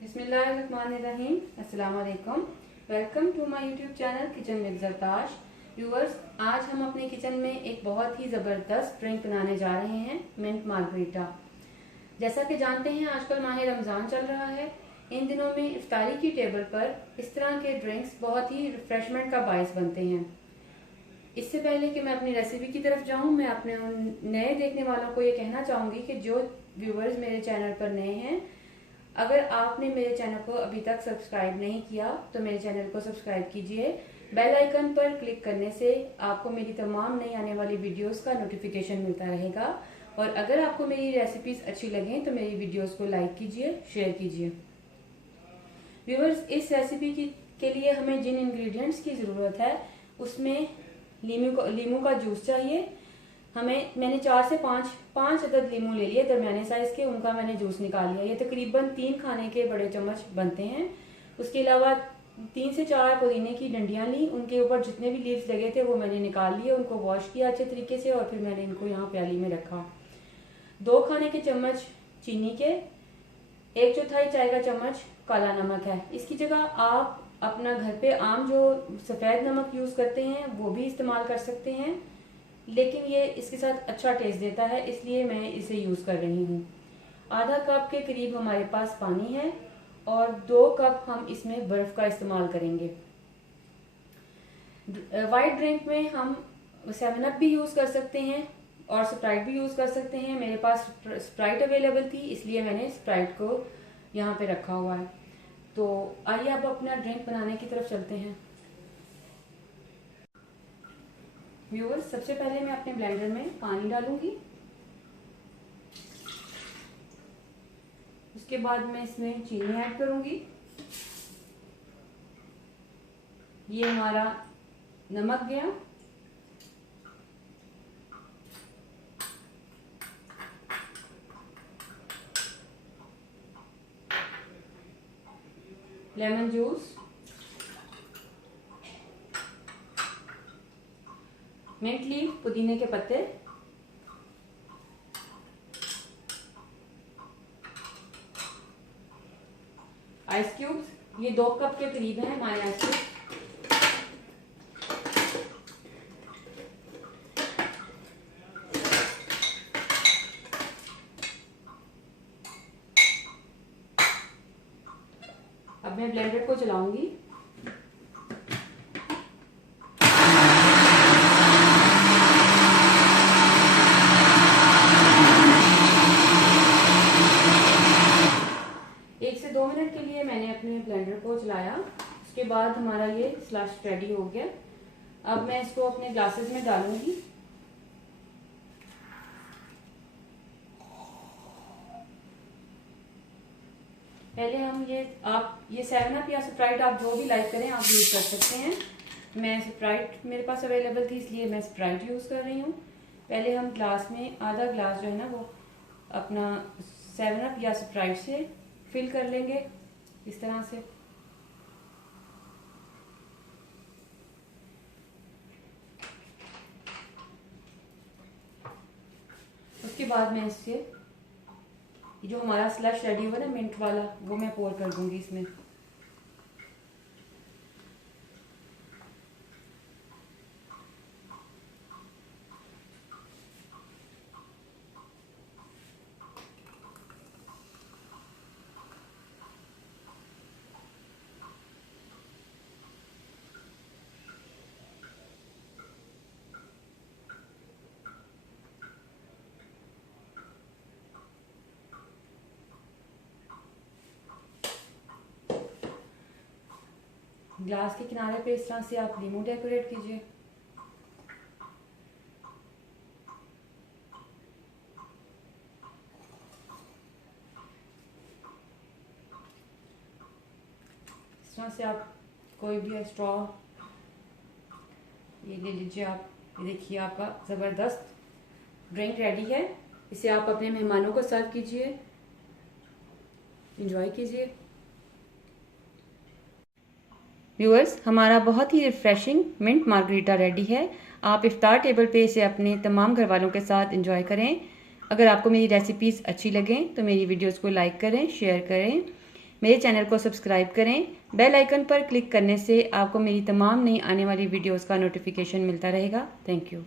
बिस्मिल्लाहिर्रहमानिर्रहीम। अस्सलाम वालेकुम। Welcome to my YouTube channel kitchen with Zartash. Viewers, आज हम अपने किचन में एक बहुत ही ज़बरदस्त ड्रिंक बनाने जा रहे हैं, मिंट मार्गरीटा। जैसा कि जानते हैं आजकल माह रमज़ान चल रहा है। इन दिनों में इफ्तारी की टेबल पर इस तरह के ड्रिंक्स बहुत ही रिफ्रेशमेंट का बायस बनते हैं। इससे पहले कि मैं अपनी रेसिपी की तरफ जाऊं, मैं अपने उन नए देखने वालों को ये कहना चाहूँगी कि जो व्यूअर्स मेरे चैनल पर नए हैं, अगर आपने मेरे चैनल को अभी तक सब्सक्राइब नहीं किया तो मेरे चैनल को सब्सक्राइब कीजिए। बेल आइकन पर क्लिक करने से आपको मेरी तमाम नई आने वाली वीडियोस का नोटिफिकेशन मिलता रहेगा। और अगर आपको मेरी रेसिपीज अच्छी लगें तो मेरी वीडियोस को लाइक कीजिए, शेयर कीजिए। व्यूअर्स, इस रेसिपी के लिए हमें जिन इंग्रेडिएंट्स की ज़रूरत है उसमें लीमू का जूस चाहिए। मैंने 4 से 5 अदद लीमू ले लिए दरमियाने साइज के, उनका मैंने जूस निकाल लिया। ये तकरीबन 3 खाने के बड़े चम्मच बनते हैं। उसके अलावा 3 से 4 पुदीने की डंडियां ली, उनके ऊपर जितने भी लीव्स लगे थे वो मैंने निकाल लिए, उनको वॉश किया अच्छे तरीके से और फिर मैंने इनको यहाँ प्याली में रखा। 2 खाने के चम्मच चीनी के, 1/4 चाय का चम्मच काला नमक है। इसकी जगह आप अपना घर पे आम जो सफ़ेद नमक यूज़ करते हैं वो भी इस्तेमाल कर सकते हैं, लेकिन ये इसके साथ अच्छा टेस्ट देता है, इसलिए मैं इसे यूज़ कर रही हूँ। आधा कप के करीब हमारे पास पानी है और 2 कप हम इसमें बर्फ़ का इस्तेमाल करेंगे। वाइट ड्रिंक में हम 7 अप भी यूज़ कर सकते हैं और स्प्राइट भी यूज़ कर सकते हैं। मेरे पास स्प्राइट अवेलेबल थी, इसलिए मैंने स्प्राइट को यहाँ पे रखा हुआ है। तो आइए अब अपना ड्रिंक बनाने की तरफ चलते हैं। व्यूअर्स, सबसे पहले मैं अपने ब्लेंडर में पानी डालूंगी। उसके बाद मैं इसमें चीनी ऐड करूंगी। ये हमारा नमक गया। लेमन जूस, मिंट लीफ, पुदीने के पत्ते, आइस क्यूब्स। ये 2 कप के करीब है हमारे आइस क्यूब्स। अब मैं ब्लेंडर को चलाऊंगी। मिनट के लिए मैंने अपने ब्लेंडर को चलाया। उसके बाद हमारा ये स्लश रेडी हो गया। अब मैं इसको अपने ग्लासेस में डालूंगी। पहले हम ये 7 अप या स्प्राइट आप जो भी लाइक करें आप यूज़ कर सकते हैं। मैं स्प्राइट मेरे पास अवेलेबल थी, इसलिए मैं स्प्राइट यूज़ कर रही हूँ। पहले हम ग्लास में आधा ग्लास जो है ना वो अपना 7 अप या स्प्राइट से फिल कर लेंगे इस तरह से। उसके बाद मैं इससे जो हमारा स्लश रेडी हुआ ना मिंट वाला, वो मैं पोर कर दूंगी इसमें। ग्लास के किनारे पे इस तरह से आप लीमू डेकोरेट कीजिए। इस तरह से आप कोई भी स्ट्रॉ ये ले लीजिए। आप ये देखिए, आपका ज़बरदस्त ड्रिंक रेडी है। इसे आप अपने मेहमानों को सर्व कीजिए, एंजॉय कीजिए। व्यूअर्स, हमारा बहुत ही रिफ्रेशिंग मिंट मार्गरीटा रेडी है। आप इफ्तार टेबल पे इसे अपने तमाम घर वालों के साथ एंजॉय करें। अगर आपको मेरी रेसिपीज़ अच्छी लगें तो मेरी वीडियोस को लाइक करें, शेयर करें। मेरे चैनल को सब्सक्राइब करें। बेल आइकन पर क्लिक करने से आपको मेरी तमाम नई आने वाली वीडियोस का नोटिफिकेशन मिलता रहेगा। Thank you.